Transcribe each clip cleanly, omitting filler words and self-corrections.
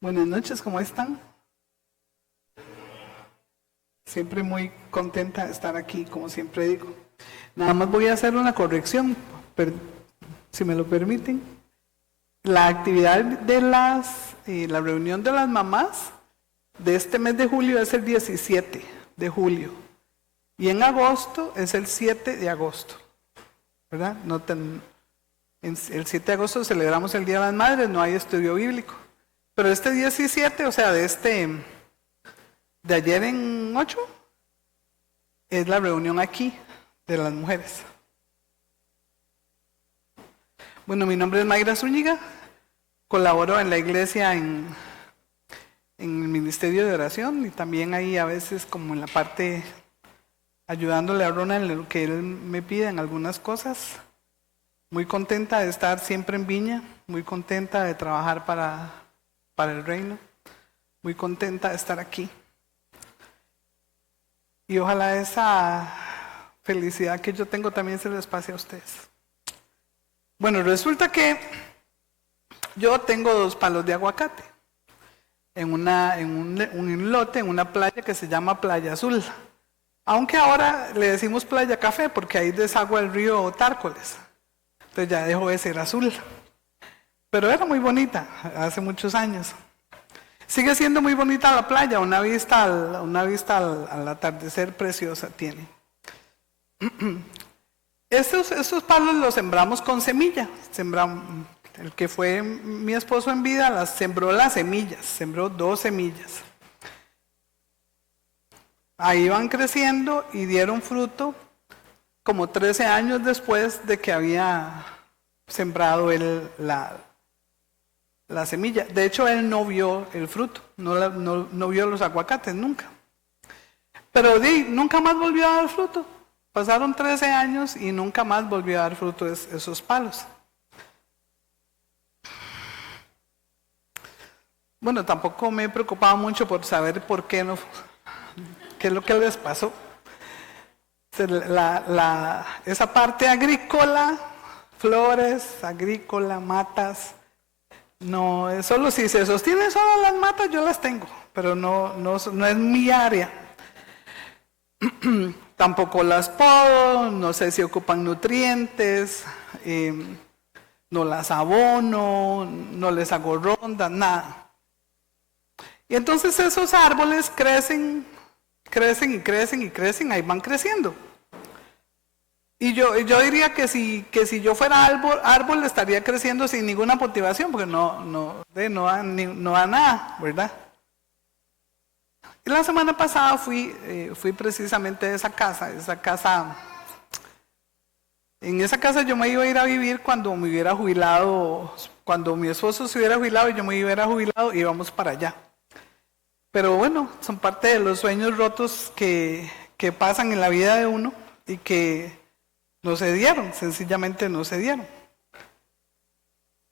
Buenas noches, ¿cómo están? Siempre muy contenta de estar aquí, como siempre digo. Nada más voy a hacer una corrección, si me lo permiten. La actividad de la reunión de las mamás de este mes de julio es el 17 de julio y en agosto es el 7 de agosto, ¿verdad? El 7 de agosto celebramos el Día de las Madres, no hay estudio bíblico. Pero este 17, o sea, de ayer en 8, es la reunión aquí de las mujeres. Bueno, mi nombre es Mayra Zúñiga, colaboro en la iglesia en el ministerio de oración y también ahí a veces como en la parte ayudándole a Ronald en lo que él me pide en algunas cosas. Muy contenta de estar siempre en Viña, muy contenta de trabajar para el reino, muy contenta de estar aquí. Y ojalá esa felicidad que yo tengo también se les pase a ustedes. Bueno, resulta que yo tengo 2 palos de aguacate en un lote, en una playa que se llama Playa Azul. Aunque ahora le decimos Playa Café porque ahí desagua el río Tárcoles. Entonces ya dejó de ser azul. Pero era muy bonita hace muchos años. Sigue siendo muy bonita la playa, una vista al atardecer preciosa tiene. Estos palos los sembramos con semilla. El que fue mi esposo en vida sembró las semillas, sembró 2 semillas. Ahí van creciendo y dieron fruto como 13 años después de que había sembrado él la semilla. De hecho, él no vio el fruto, no vio los aguacates nunca. Pero nunca más volvió a dar fruto. Pasaron 13 años y nunca más volvió a dar fruto esos palos. Bueno, tampoco me he preocupado mucho por saber por qué no, qué es lo que les pasó. Esa parte agrícola, flores, agrícola, matas, no, solo si se sostienen solo las matas yo las tengo, pero no es mi área. Tampoco las podo, no sé si ocupan nutrientes, no las abono, no les hago rondas, nada. Y entonces esos árboles crecen, ahí van creciendo. Y yo diría que si yo fuera árbol estaría creciendo sin ninguna motivación, porque no da nada, ¿verdad? Y la semana pasada fui precisamente a esa casa, en esa casa yo me iba a ir a vivir cuando me hubiera jubilado, cuando mi esposo se hubiera jubilado y yo me hubiera jubilado, íbamos para allá. Pero bueno, son parte de los sueños rotos que pasan en la vida de uno y que no se dieron, sencillamente no se dieron.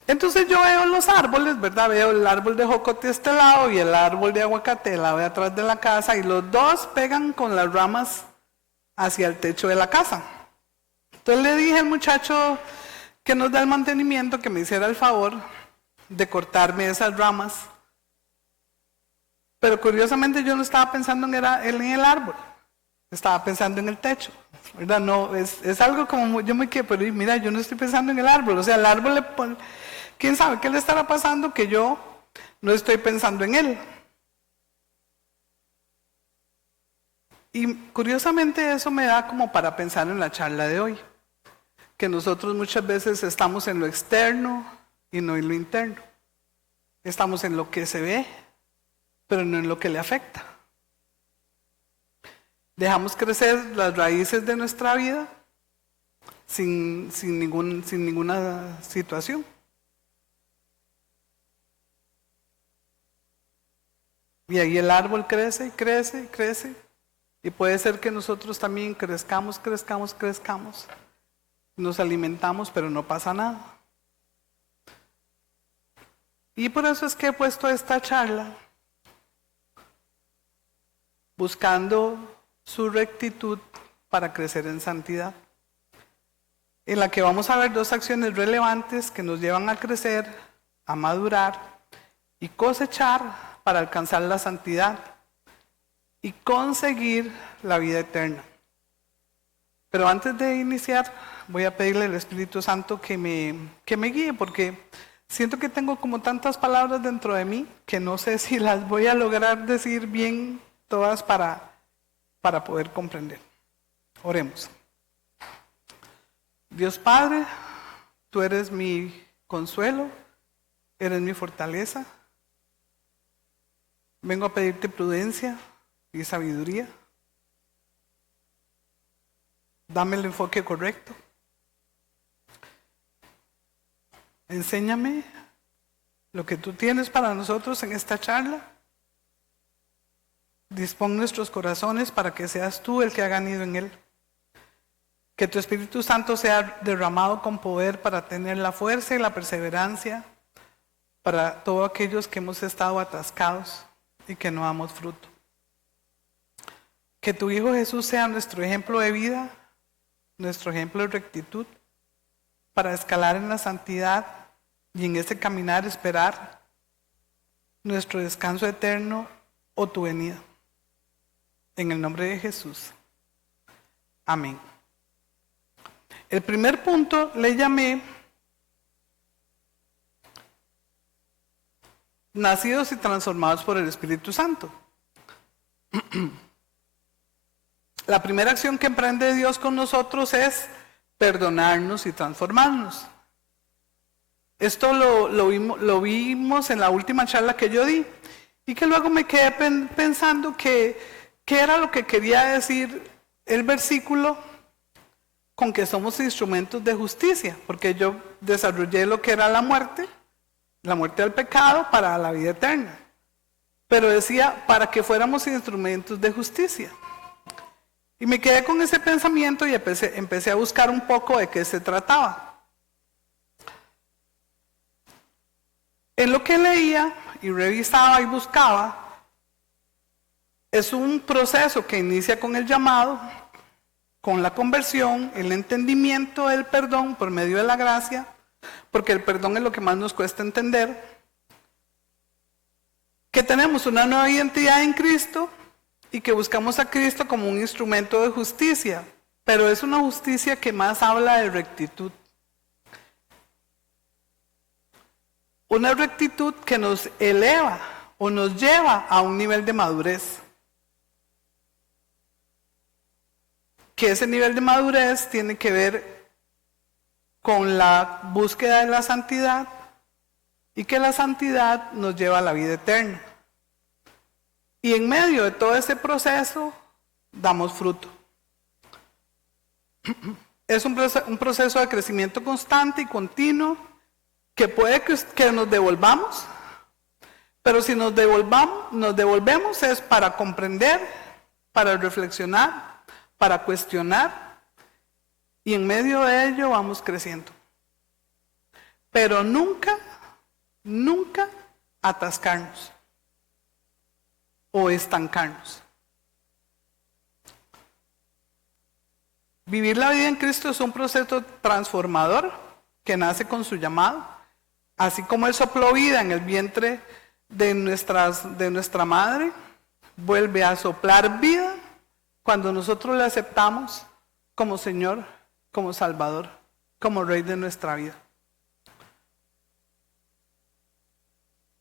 Entonces yo veo los árboles, ¿verdad? Veo el árbol de jocote a este lado y el árbol de aguacate de la de atrás de la casa y los dos pegan con las ramas hacia el techo de la casa. Entonces le dije al muchacho que nos da el mantenimiento que me hiciera el favor de cortarme esas ramas. Pero curiosamente yo no estaba pensando en el árbol, estaba pensando en el techo, ¿verdad? No, es algo como, yo me quedé, pero mira, yo no estoy pensando en el árbol, o sea, el árbol ¿quién sabe qué le estará pasando que yo no estoy pensando en él? Y curiosamente eso me da como para pensar en la charla de hoy, que nosotros muchas veces estamos en lo externo y no en lo interno, estamos en lo que se ve, pero no en lo que le afecta. Dejamos crecer las raíces de nuestra vida sin ninguna situación. Y ahí el árbol crece, crece, crece. Y puede ser que nosotros también crezcamos. Nos alimentamos, pero no pasa nada. Y por eso es que he puesto esta charla buscando su rectitud para crecer en santidad, en la que vamos a ver 2 acciones relevantes que nos llevan a crecer, a madurar y cosechar para alcanzar la santidad y conseguir la vida eterna. Pero antes de iniciar, voy a pedirle al Espíritu Santo que me guíe, porque siento que tengo como tantas palabras dentro de mí que no sé si las voy a lograr decir bien todas para poder comprender. Oremos. Dios Padre, tú eres mi consuelo, eres mi fortaleza. Vengo a pedirte prudencia y sabiduría. Dame el enfoque correcto. Enséñame lo que tú tienes para nosotros en esta charla. Dispón nuestros corazones para que seas tú el que haga nido en él. Que tu Espíritu Santo sea derramado con poder para tener la fuerza y la perseverancia para todos aquellos que hemos estado atascados y que no damos fruto. Que tu Hijo Jesús sea nuestro ejemplo de vida, nuestro ejemplo de rectitud, para escalar en la santidad y en ese caminar esperar nuestro descanso eterno o tu venida. En el nombre de Jesús. Amén. El primer punto le llamé nacidos y transformados por el Espíritu Santo. La primera acción que emprende Dios con nosotros es perdonarnos y transformarnos. Esto lo vimos en la última charla que yo di y que luego me quedé pensando qué era lo que quería decir el versículo con que somos instrumentos de justicia, porque yo desarrollé lo que era la muerte del pecado para la vida eterna. Pero decía, para que fuéramos instrumentos de justicia. Y me quedé con ese pensamiento y empecé a buscar un poco de qué se trataba. En lo que leía y revisaba y buscaba, es un proceso que inicia con el llamado, con la conversión, el entendimiento del perdón por medio de la gracia, porque el perdón es lo que más nos cuesta entender, que tenemos una nueva identidad en Cristo y que buscamos a Cristo como un instrumento de justicia, pero es una justicia que más habla de rectitud. Una rectitud que nos eleva o nos lleva a un nivel de madurez. Que ese nivel de madurez tiene que ver con la búsqueda de la santidad y que la santidad nos lleva a la vida eterna. Y en medio de todo ese proceso damos fruto. Es un proceso de crecimiento constante y continuo que puede que nos devolvamos, pero si nos devolvemos es para comprender, para reflexionar, para cuestionar, y en medio de ello vamos creciendo. Pero nunca atascarnos o estancarnos. Vivir la vida en Cristo es un proceso transformador que nace con su llamado, así como Él sopló vida en el vientre de nuestra madre, vuelve a soplar vida cuando nosotros le aceptamos como Señor, como Salvador, como Rey de nuestra vida.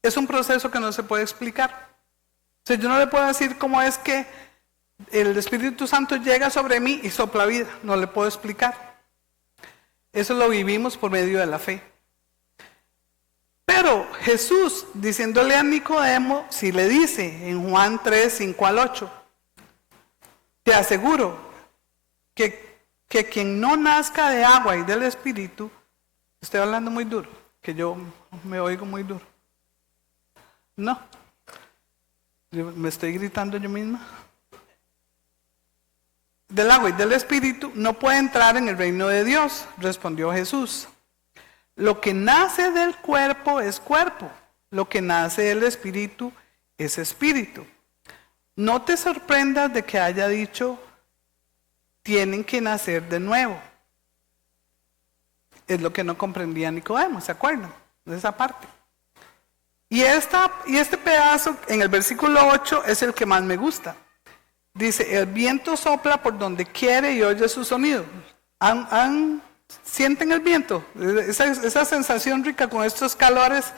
Es un proceso que no se puede explicar. O sea, yo no le puedo decir cómo es que el Espíritu Santo llega sobre mí y sopla vida. No le puedo explicar. Eso lo vivimos por medio de la fe. Pero Jesús, diciéndole a Nicodemo, si le dice en Juan 3, 5 al 8, te aseguro que quien no nazca de agua y del Espíritu, estoy hablando muy duro, que yo me oigo muy duro. No, yo me estoy gritando yo misma. Del agua y del Espíritu no puede entrar en el reino de Dios, respondió Jesús. Lo que nace del cuerpo es cuerpo, lo que nace del Espíritu es espíritu. No te sorprendas de que haya dicho, tienen que nacer de nuevo. Es lo que no comprendía Nicodemo, ¿se acuerdan de esa parte? Y este pedazo en el versículo 8 es el que más me gusta. Dice, el viento sopla por donde quiere y oye su sonido. ¿Sienten el viento? Esa sensación rica con estos calores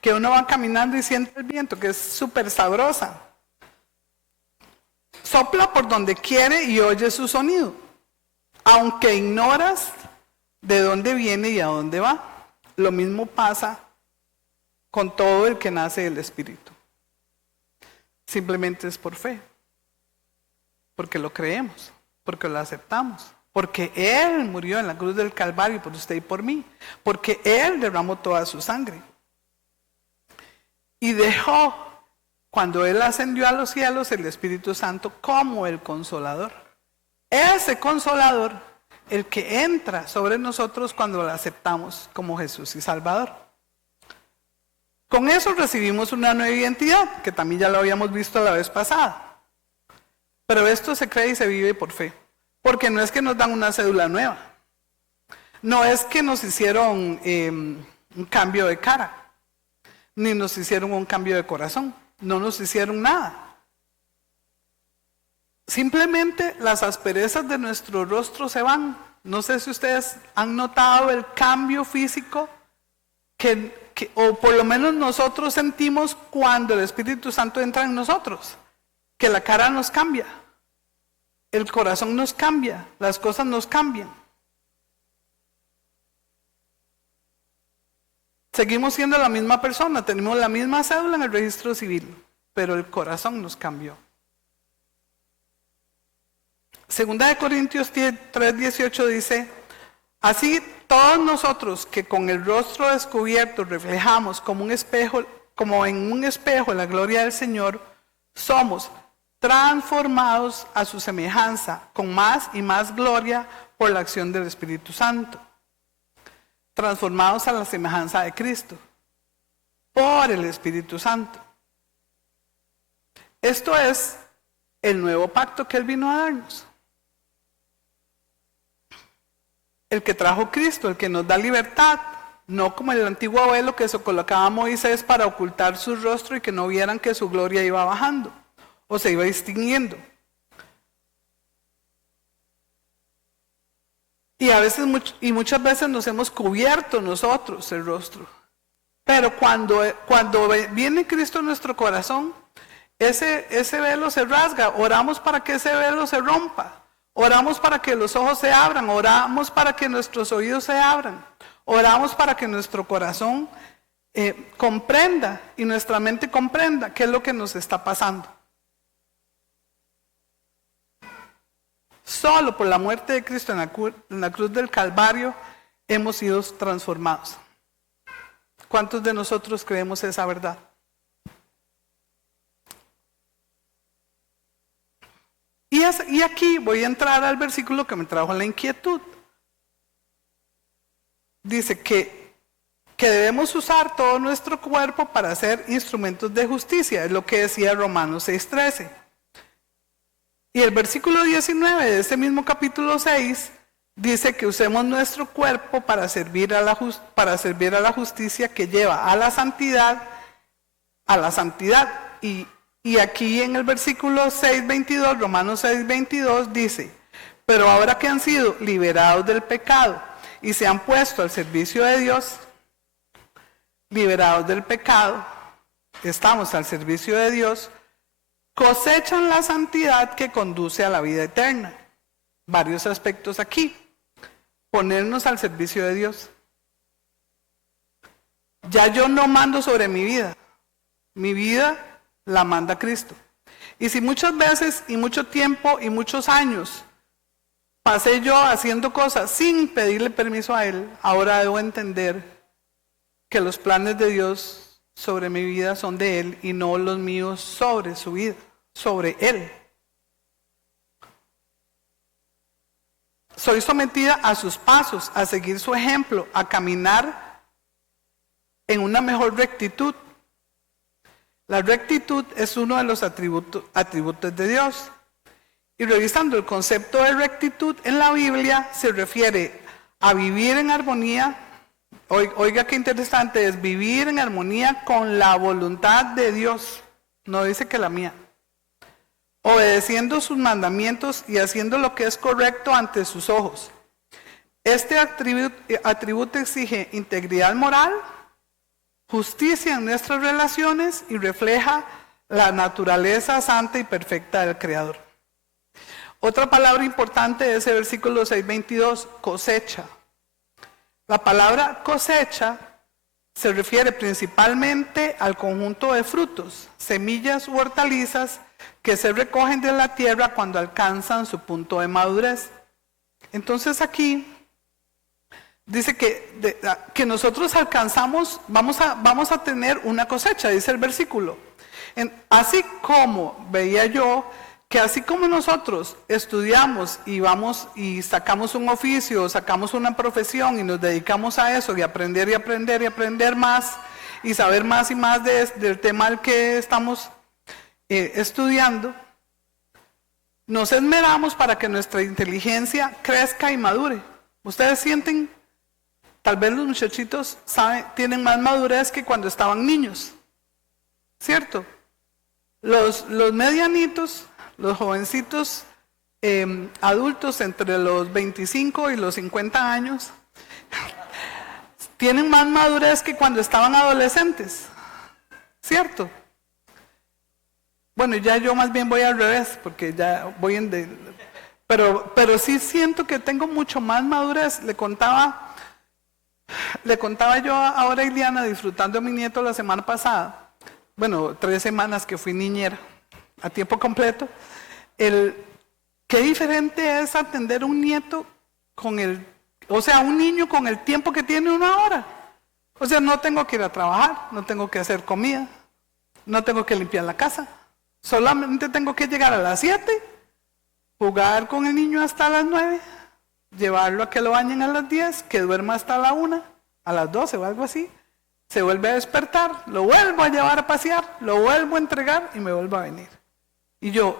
que uno va caminando y siente el viento, que es súper sabrosa. Sopla por donde quiere y oye su sonido, aunque ignoras de dónde viene y a dónde va. Lo mismo pasa con todo el que nace del Espíritu. Simplemente es por fe, porque lo creemos, porque lo aceptamos, porque Él murió en la cruz del Calvario por usted y por mí, porque Él derramó toda su sangre. Y dejó, cuando Él ascendió a los cielos, el Espíritu Santo como el Consolador. Ese Consolador, el que entra sobre nosotros cuando lo aceptamos como Jesús y Salvador. Con eso recibimos una nueva identidad, que también ya lo habíamos visto la vez pasada. Pero esto se cree y se vive por fe. Porque no es que nos dan una cédula nueva. No es que nos hicieron un cambio de cara. Ni nos hicieron un cambio de corazón. No nos hicieron nada. Simplemente las asperezas de nuestro rostro se van. No sé si ustedes han notado el cambio físico o por lo menos nosotros sentimos cuando el Espíritu Santo entra en nosotros. Que la cara nos cambia. El corazón nos cambia. Las cosas nos cambian. Seguimos siendo la misma persona, tenemos la misma cédula en el registro civil, pero el corazón nos cambió. Segunda de Corintios 3:18 dice, así todos nosotros que con el rostro descubierto reflejamos como en un espejo la gloria del Señor, somos transformados a su semejanza con más y más gloria por la acción del Espíritu Santo. Transformados a la semejanza de Cristo por el Espíritu Santo. Esto es el nuevo pacto que Él vino a darnos. El que trajo Cristo, el que nos da libertad, no como el antiguo velo que se colocaba a Moisés para ocultar su rostro y que no vieran que su gloria iba bajando o se iba extinguiendo. Y muchas veces nos hemos cubierto nosotros el rostro. Pero cuando viene Cristo en nuestro corazón, ese velo se rasga. Oramos para que ese velo se rompa. Oramos para que los ojos se abran. Oramos para que nuestros oídos se abran. Oramos para que nuestro corazón comprenda y nuestra mente comprenda qué es lo que nos está pasando. Solo por la muerte de Cristo en la cruz del Calvario hemos sido transformados. ¿Cuántos de nosotros creemos esa verdad? Y aquí voy a entrar al versículo que me trajo la inquietud. Dice que debemos usar todo nuestro cuerpo para ser instrumentos de justicia. Es lo que decía Romanos 6:13. Y el versículo 19 de ese mismo capítulo 6 dice que usemos nuestro cuerpo para servir a la justicia que lleva a la santidad. Y aquí en el versículo 6:22, Romanos 6:22 dice, pero ahora que han sido liberados del pecado y se han puesto al servicio de Dios, liberados del pecado, estamos al servicio de Dios, cosechan la santidad que conduce a la vida eterna. Varios aspectos aquí. Ponernos al servicio de Dios. Ya yo no mando sobre mi vida. Mi vida la manda Cristo. Y si muchas veces y mucho tiempo y muchos años pasé yo haciendo cosas sin pedirle permiso a Él, ahora debo entender que los planes de Dios sobre mi vida son de Él y no los míos sobre su vida, sobre Él. Soy sometida a sus pasos, a seguir su ejemplo, a caminar en una mejor rectitud. La rectitud es uno de los atributos de Dios. Y revisando el concepto de rectitud en la Biblia, se refiere a vivir en armonía Oiga qué interesante, es vivir en armonía con la voluntad de Dios. No dice que la mía. Obedeciendo sus mandamientos y haciendo lo que es correcto ante sus ojos. Este atributo exige integridad moral, justicia en nuestras relaciones y refleja la naturaleza santa y perfecta del Creador. Otra palabra importante de ese versículo 6:22, cosecha. La palabra cosecha se refiere principalmente al conjunto de frutos, semillas u hortalizas que se recogen de la tierra cuando alcanzan su punto de madurez. Entonces aquí dice que nosotros alcanzamos, vamos a tener una cosecha, dice el versículo. Así como veía yo que así como nosotros estudiamos y vamos y sacamos un oficio, sacamos una profesión y nos dedicamos a eso y aprender y aprender y aprender más y saber más y más del tema al que estamos estudiando, nos esmeramos para que nuestra inteligencia crezca y madure. Ustedes sienten, tal vez los muchachitos tienen más madurez que cuando estaban niños, ¿cierto? Los medianitos, los jovencitos adultos entre los 25 y los 50 años, tienen más madurez que cuando estaban adolescentes, ¿cierto? Bueno, ya yo más bien voy al revés, porque ya voy pero sí siento que tengo mucho más madurez. Le contaba yo ahora a Iliana, disfrutando de mi nieto la semana pasada, bueno, 3 semanas que fui niñera, a tiempo completo, qué diferente es atender un nieto un niño con el tiempo que tiene una hora. O sea, no tengo que ir a trabajar, no tengo que hacer comida, no tengo que limpiar la casa, solamente tengo que llegar a las 7, jugar con el niño hasta las 9, llevarlo a que lo bañen a las 10, que duerma hasta la 1, a las 12 o algo así, se vuelve a despertar, lo vuelvo a llevar a pasear, lo vuelvo a entregar y me vuelvo a venir. Y yo,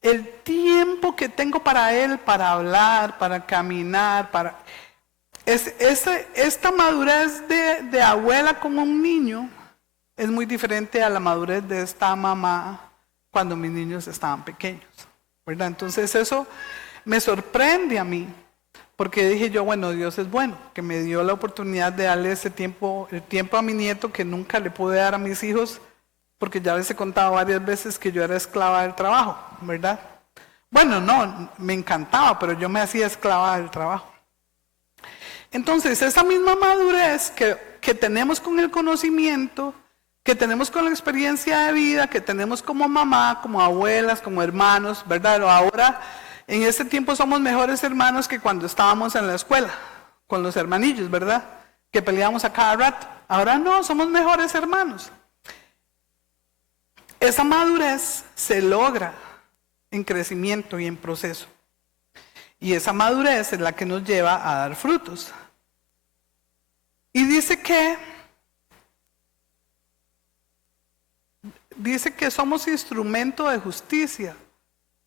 el tiempo que tengo para él, para hablar, para caminar, esta madurez de abuela como un niño es muy diferente a la madurez de esta mamá cuando mis niños estaban pequeños, ¿verdad? Entonces eso me sorprende a mí, porque dije yo, bueno, Dios es bueno, que me dio la oportunidad de darle el tiempo a mi nieto que nunca le pude dar a mis hijos, porque ya les he contado varias veces que yo era esclava del trabajo, ¿verdad? Bueno, no, me encantaba, pero yo me hacía esclava del trabajo. Entonces, esa misma madurez que tenemos con el conocimiento, que tenemos con la experiencia de vida, que tenemos como mamá, como abuelas, como hermanos, ¿verdad? Ahora, en este tiempo somos mejores hermanos que cuando estábamos en la escuela, con los hermanillos, ¿verdad? Que peleábamos a cada rato. Ahora no, somos mejores hermanos. Esa madurez se logra en crecimiento y en proceso. Y esa madurez es la que nos lleva a dar frutos. Y dice que somos instrumento de justicia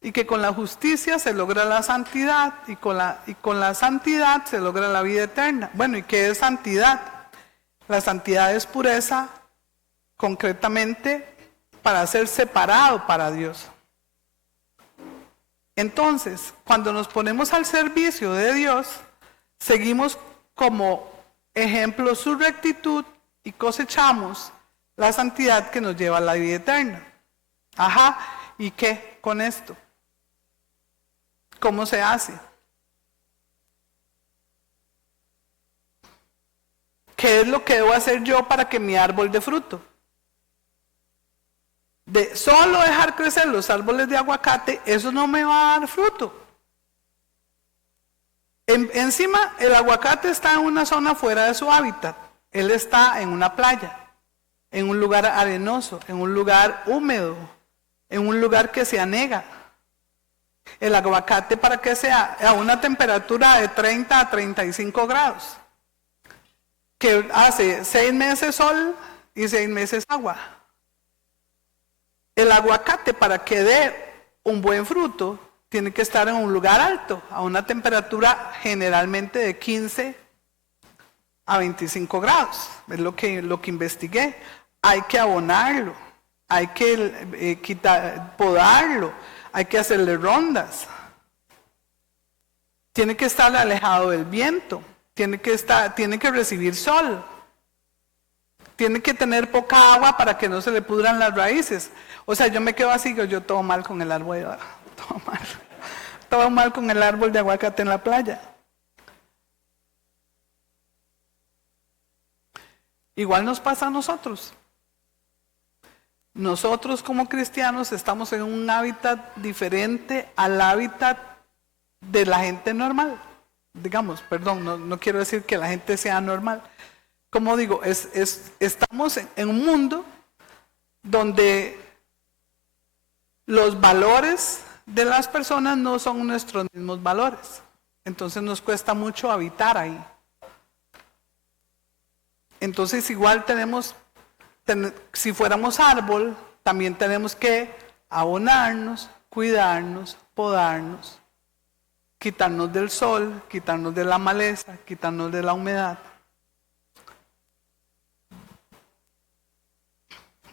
y que con la justicia se logra la santidad y con la santidad se logra la vida eterna. Bueno, ¿y qué es santidad? La santidad es pureza, concretamente para ser separado para Dios. Entonces, cuando nos ponemos al servicio de Dios, seguimos como ejemplo su rectitud y cosechamos la santidad que nos lleva a la vida eterna. Ajá, ¿y qué con esto? ¿Cómo se hace? ¿Qué es lo que debo hacer yo para que mi árbol dé fruto? De solo dejar crecer los árboles de aguacate, eso no me va a dar fruto. Encima, el aguacate está en una zona fuera de su hábitat. Él está en una playa, en un lugar arenoso, en un lugar húmedo, en un lugar que se anega. El aguacate, para que sea a una temperatura de 30 a 35 grados, que hace 6 meses sol y 6 meses agua. El aguacate, para que dé un buen fruto, tiene que estar en un lugar alto, a una temperatura generalmente de 15 a 25 grados, es lo que investigué. Hay que abonarlo, hay que podarlo, hay que hacerle rondas. Tiene que estar alejado del viento, tiene que recibir sol, tiene que tener poca agua para que no se le pudran las raíces. O sea, yo me quedo así, yo todo mal con el árbol, todo mal con el árbol de aguacate en la playa. Igual nos pasa a nosotros. Nosotros como cristianos estamos en un hábitat diferente al hábitat de la gente normal. Digamos, perdón, no quiero decir que la gente sea normal. Como digo, estamos en un mundo donde los valores de las personas no son nuestros mismos valores. Entonces nos cuesta mucho habitar ahí. Entonces igual si fuéramos árbol, también tenemos que abonarnos, cuidarnos, podarnos, quitarnos del sol, quitarnos de la maleza, quitarnos de la humedad,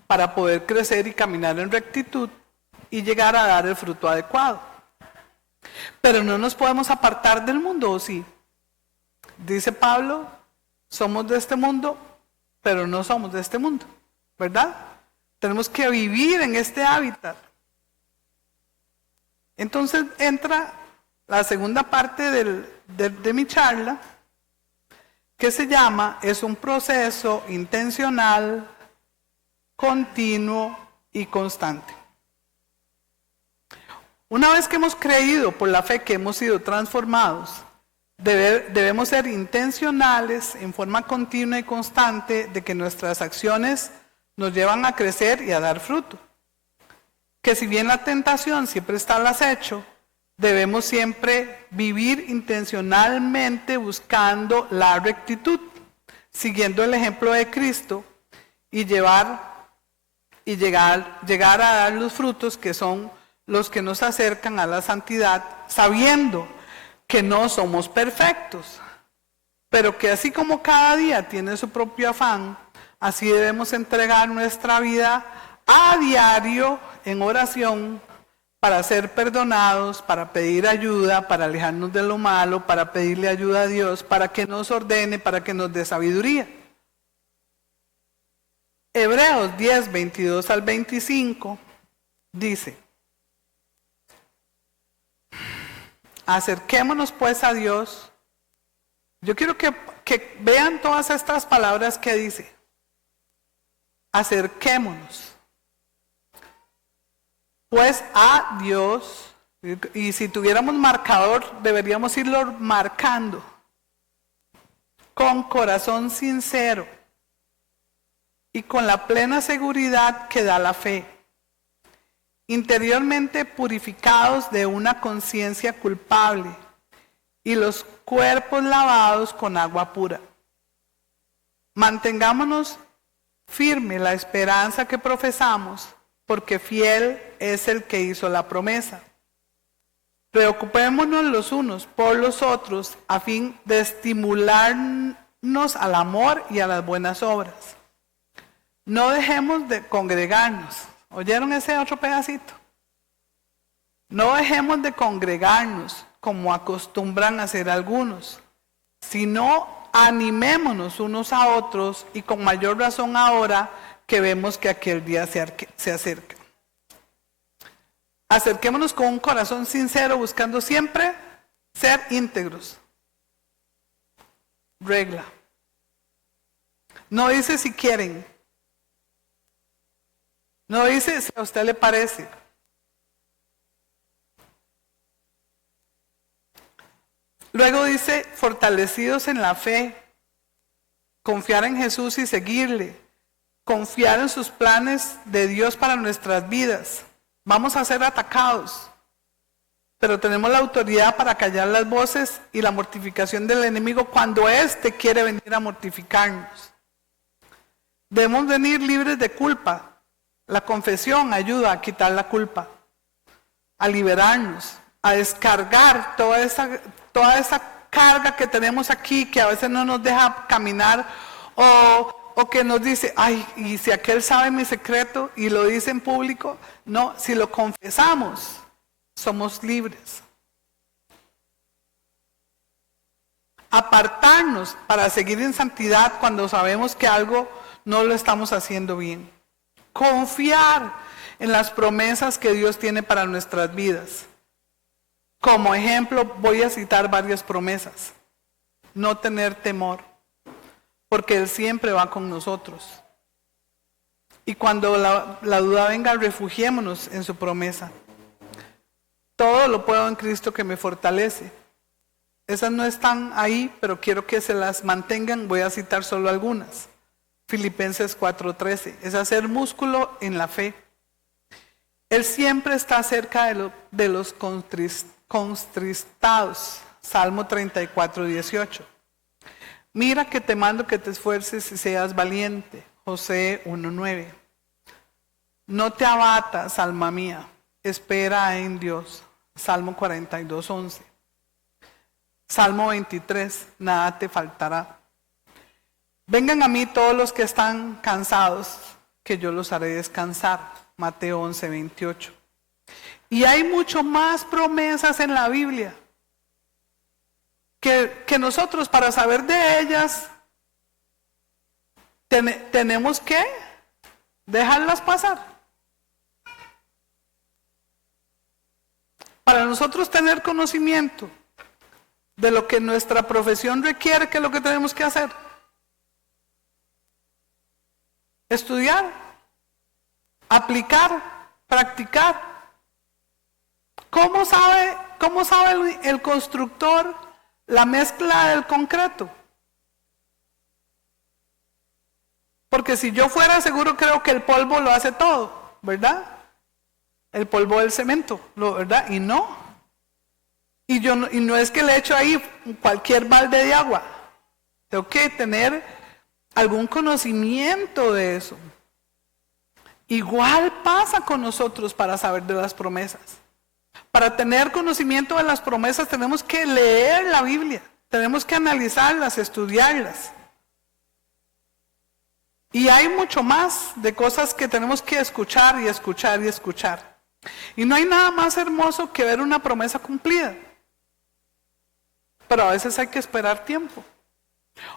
para poder crecer y caminar en rectitud y llegar a dar el fruto adecuado. Pero no nos podemos apartar del mundo, ¿o sí? Dice Pablo, somos de este mundo, pero no somos de este mundo, ¿verdad? Tenemos que vivir en este hábitat. Entonces entra la segunda parte de mi charla, que se llama, es un proceso intencional, continuo y constante. Una vez que hemos creído por la fe que hemos sido transformados, debemos ser intencionales en forma continua y constante de que nuestras acciones nos llevan a crecer y a dar fruto. Que si bien la tentación siempre está al acecho, debemos siempre vivir intencionalmente buscando la rectitud, siguiendo el ejemplo de Cristo y llegar a dar los frutos que son los que nos acercan a la santidad, sabiendo que no somos perfectos, pero que así como cada día tiene su propio afán, así debemos entregar nuestra vida a diario en oración para ser perdonados, para pedir ayuda, para alejarnos de lo malo, para pedirle ayuda a Dios, para que nos ordene, para que nos dé sabiduría. Hebreos 10, 22 al 25 dice: acerquémonos pues a Dios. Yo quiero que vean todas estas palabras que dice. Acerquémonos pues a Dios. Y si tuviéramos marcador, deberíamos irlo marcando. Con corazón sincero y con la plena seguridad que da la fe. Interiormente purificados de una conciencia culpable y los cuerpos lavados con agua pura. Mantengámonos firme la esperanza que profesamos, porque fiel es el que hizo la promesa. Preocupémonos los unos por los otros a fin de estimularnos al amor y a las buenas obras. No dejemos de congregarnos. ¿Oyeron ese otro pedacito? No dejemos de congregarnos como acostumbran a hacer algunos, sino animémonos unos a otros y con mayor razón ahora que vemos que aquel día se acerca. Acerquémonos con un corazón sincero, buscando siempre ser íntegros. Regla. No dice si quieren. No dice si a usted le parece. Luego dice, fortalecidos en la fe, confiar en Jesús y seguirle, confiar en sus planes de Dios para nuestras vidas. Vamos a ser atacados, pero tenemos la autoridad para callar las voces y la mortificación del enemigo cuando éste quiere venir a mortificarnos. Debemos venir libres de culpa. La confesión ayuda a quitar la culpa, a liberarnos, a descargar toda esa carga que tenemos aquí, que a veces no nos deja caminar, o que nos dice, ay, y si aquel sabe mi secreto y lo dice en público, no, si lo confesamos, somos libres. Apartarnos para seguir en santidad cuando sabemos que algo no lo estamos haciendo bien. Confiar en las promesas que Dios tiene para nuestras vidas. Como ejemplo, voy a citar varias promesas. No tener temor, porque Él siempre va con nosotros. Y cuando la duda venga, refugiémonos en su promesa. Todo lo puedo en Cristo que me fortalece. Esas no están ahí, pero quiero que se las mantengan. Voy a citar solo algunas. Filipenses 4:13. Es hacer músculo en la fe. Él siempre está cerca de los contristados. Salmo 34:18. Mira que te mando que te esfuerces y seas valiente. José 1:9. No te abatas, alma mía, espera en Dios. Salmo 42:11. Salmo 23, nada te faltará. Vengan a mí todos los que están cansados, que yo los haré descansar. Mateo 11:28. Y hay mucho más promesas en la Biblia que nosotros, para saber de ellas, tenemos que dejarlas pasar. Para nosotros tener conocimiento de lo que nuestra profesión requiere, ¿qué es lo que tenemos que hacer? Estudiar, aplicar, practicar. ¿Cómo sabe el constructor la mezcla del concreto? Porque si yo fuera seguro, creo que el polvo lo hace todo, ¿verdad? El polvo del cemento, ¿verdad? Y no. Y no es que le echo ahí cualquier balde de agua. Tengo que tener algún conocimiento de eso. Igual pasa con nosotros para saber de las promesas. Para tener conocimiento de las promesas tenemos que leer la Biblia. Tenemos que analizarlas, estudiarlas. Y hay mucho más de cosas que tenemos que escuchar y escuchar y escuchar. Y no hay nada más hermoso que ver una promesa cumplida. Pero a veces hay que esperar tiempo.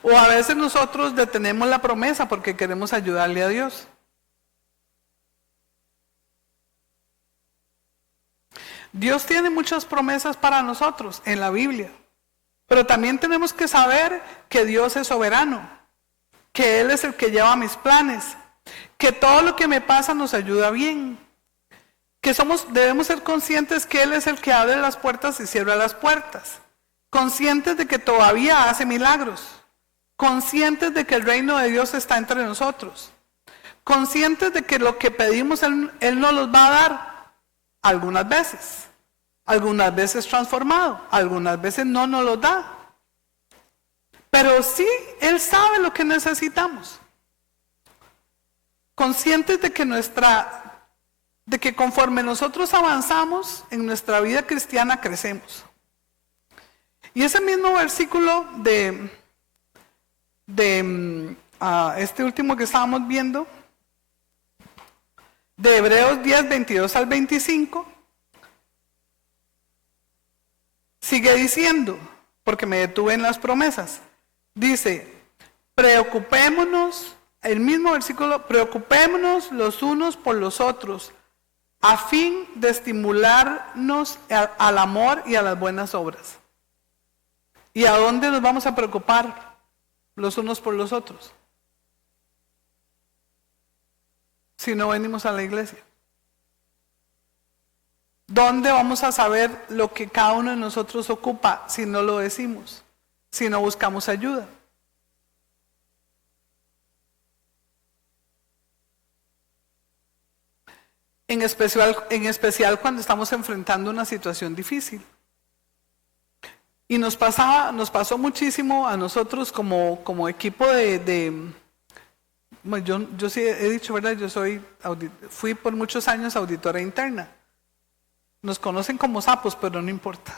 O a veces nosotros detenemos la promesa porque queremos ayudarle a Dios. Dios tiene muchas promesas para nosotros en la Biblia. Pero también tenemos que saber que Dios es soberano. Que Él es el que lleva mis planes. Que todo lo que me pasa nos ayuda bien. Que debemos ser conscientes que Él es el que abre las puertas y cierra las puertas. Conscientes de que todavía hace milagros. Conscientes de que el reino de Dios está entre nosotros. Conscientes de que lo que pedimos Él nos los va a dar algunas veces. Algunas veces transformado. Algunas veces no nos lo da. Pero sí, Él sabe lo que necesitamos. Conscientes de que conforme nosotros avanzamos en nuestra vida cristiana crecemos. Y ese mismo versículo de este último que estábamos viendo, de Hebreos 10, 22 al 25, sigue diciendo, porque me detuve en las promesas, dice, preocupémonos, el mismo versículo, preocupémonos los unos por los otros, a fin de estimularnos al amor y a las buenas obras. ¿Y a dónde nos vamos a preocupar los unos por los otros? Si no venimos a la iglesia. ¿Dónde vamos a saber lo que cada uno de nosotros ocupa si no lo decimos? Si no buscamos ayuda. En especial cuando estamos enfrentando una situación difícil. Y nos pasó muchísimo a nosotros como equipo bueno, yo sí he dicho, ¿verdad? Fui por muchos años auditora interna. Nos conocen como sapos, pero no importa.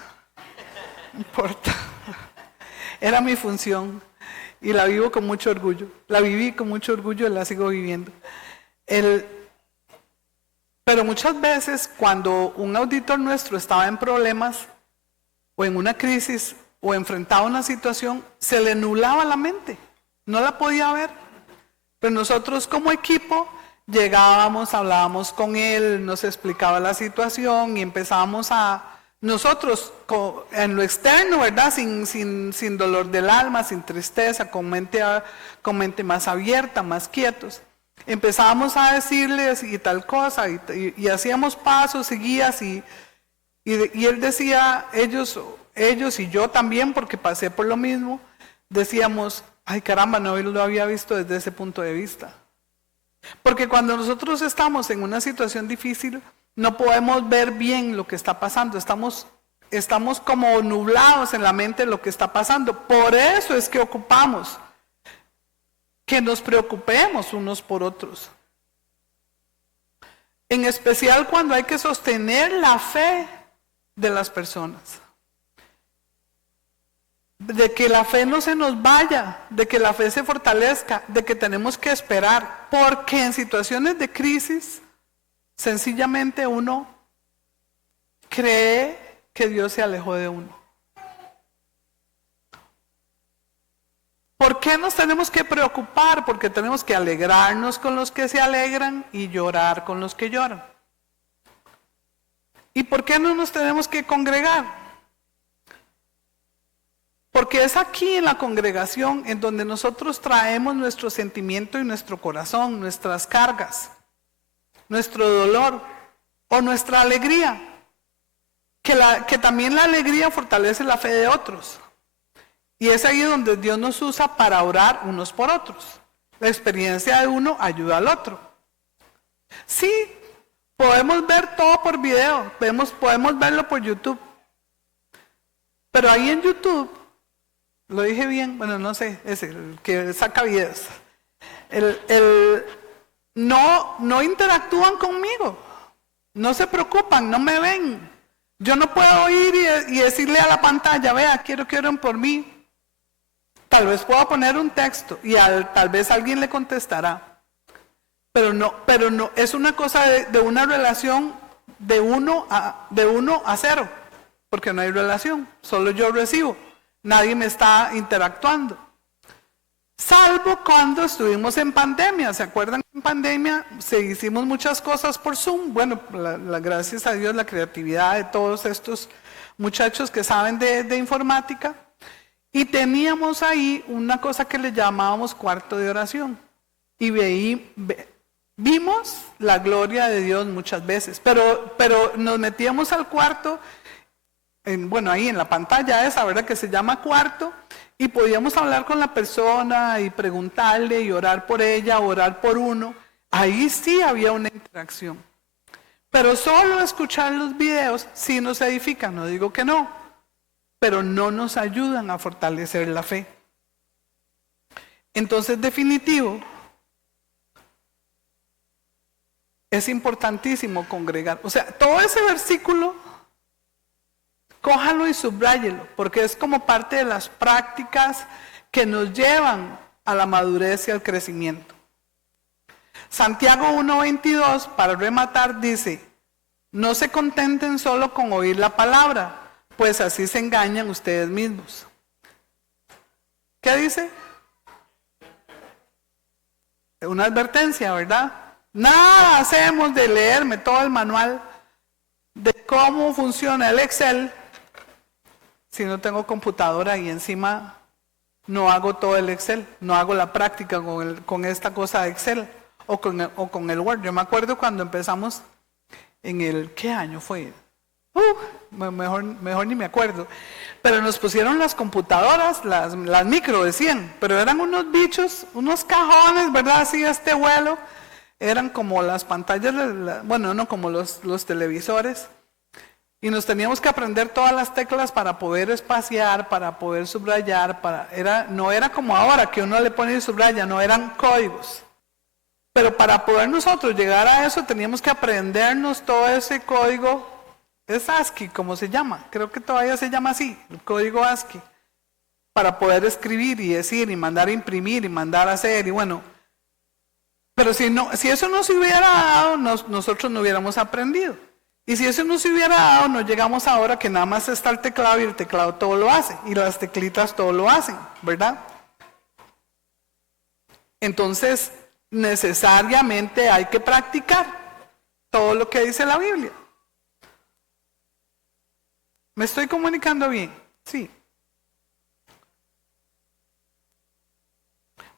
No importa. Era mi función y la vivo con mucho orgullo. La viví con mucho orgullo y la sigo viviendo. Pero muchas veces cuando un auditor nuestro estaba en problemas o en una crisis o enfrentaba una situación, se le nublaba la mente, no la podía ver. Pero nosotros como equipo llegábamos, hablábamos con él, nos explicaba la situación y empezábamos nosotros en lo externo, ¿verdad? Sin dolor del alma, sin tristeza, con mente más abierta, más quietos. Empezábamos a decirles y tal cosa, y hacíamos pasos y guías, y él decía, ellos y yo también, porque pasé por lo mismo, decíamos, ay caramba, no lo había visto desde ese punto de vista. Porque cuando nosotros estamos en una situación difícil, no podemos ver bien lo que está pasando, estamos como nublados en la mente de lo que está pasando. Por eso es que ocupamos que nos preocupemos unos por otros. En especial cuando hay que sostener la fe de las personas. De que la fe no se nos vaya, de que la fe se fortalezca, de que tenemos que esperar. Porque en situaciones de crisis, sencillamente uno cree que Dios se alejó de uno. ¿Por qué nos tenemos que preocupar? Porque tenemos que alegrarnos con los que se alegran y llorar con los que lloran. ¿Y por qué no nos tenemos que congregar? Porque es aquí en la congregación en donde nosotros traemos nuestro sentimiento y nuestro corazón, nuestras cargas, nuestro dolor o nuestra alegría. Que también la alegría fortalece la fe de otros. Y es ahí donde Dios nos usa para orar unos por otros. La experiencia de uno ayuda al otro. Sí, podemos ver todo por video, podemos verlo por YouTube. Pero ahí en YouTube, lo dije bien, bueno, no sé, ese, el que saca videos. No interactúan conmigo, no se preocupan, no me ven. Yo no puedo ir y decirle a la pantalla, vea, quiero que oren por mí. Tal vez pueda poner un texto y tal vez alguien le contestará. Pero no, es una cosa de una relación de 1 a 0, porque no hay relación, solo yo recibo, nadie me está interactuando. Salvo cuando estuvimos en pandemia, ¿se acuerdan? En pandemia hicimos muchas cosas por Zoom. Bueno, gracias a Dios la creatividad de todos estos muchachos que saben de informática. Y teníamos ahí una cosa que le llamábamos cuarto de oración. Y vimos la gloria de Dios muchas veces. Pero nos metíamos al cuarto, ahí en la pantalla esa, ¿verdad? Que se llama cuarto. Y podíamos hablar con la persona y preguntarle y orar por ella, orar por uno. Ahí sí había una interacción. Pero solo escuchar los videos sí nos edifican, no digo que no. Pero no nos ayudan a fortalecer la fe. Entonces, definitivo, es importantísimo congregar. O sea, todo ese versículo, cójalo y subráyelo, porque es como parte de las prácticas que nos llevan a la madurez y al crecimiento. Santiago 1:22, para rematar, dice, no se contenten solo con oír la palabra, pues así se engañan ustedes mismos. ¿Qué dice? Una advertencia, ¿verdad? Nada hacemos de leerme todo el manual de cómo funciona el Excel si no tengo computadora y encima no hago todo el Excel, no hago la práctica con esta cosa de Excel o con el Word. Yo me acuerdo cuando empezamos ¿qué año fue? Mejor ni me acuerdo. Pero nos pusieron las computadoras, las micro decían, pero eran unos bichos, unos cajones, ¿verdad? Así este vuelo. Eran como las pantallas, no como los televisores. Y nos teníamos que aprender todas las teclas para poder espaciar, para poder subrayar. No era como ahora que uno le pone y subraya, no eran códigos. Pero para poder nosotros llegar a eso teníamos que aprendernos todo ese código. Es ASCII, como se llama, creo que todavía se llama así, el código ASCII, para poder escribir y decir y mandar a imprimir y mandar a hacer y bueno. Pero si eso no se hubiera dado, nosotros no hubiéramos aprendido. Y si eso no se hubiera dado, no llegamos ahora que nada más está el teclado y el teclado todo lo hace. Y las teclitas todo lo hacen, ¿verdad? Entonces, necesariamente hay que practicar todo lo que dice la Biblia. ¿Me estoy comunicando bien? Sí.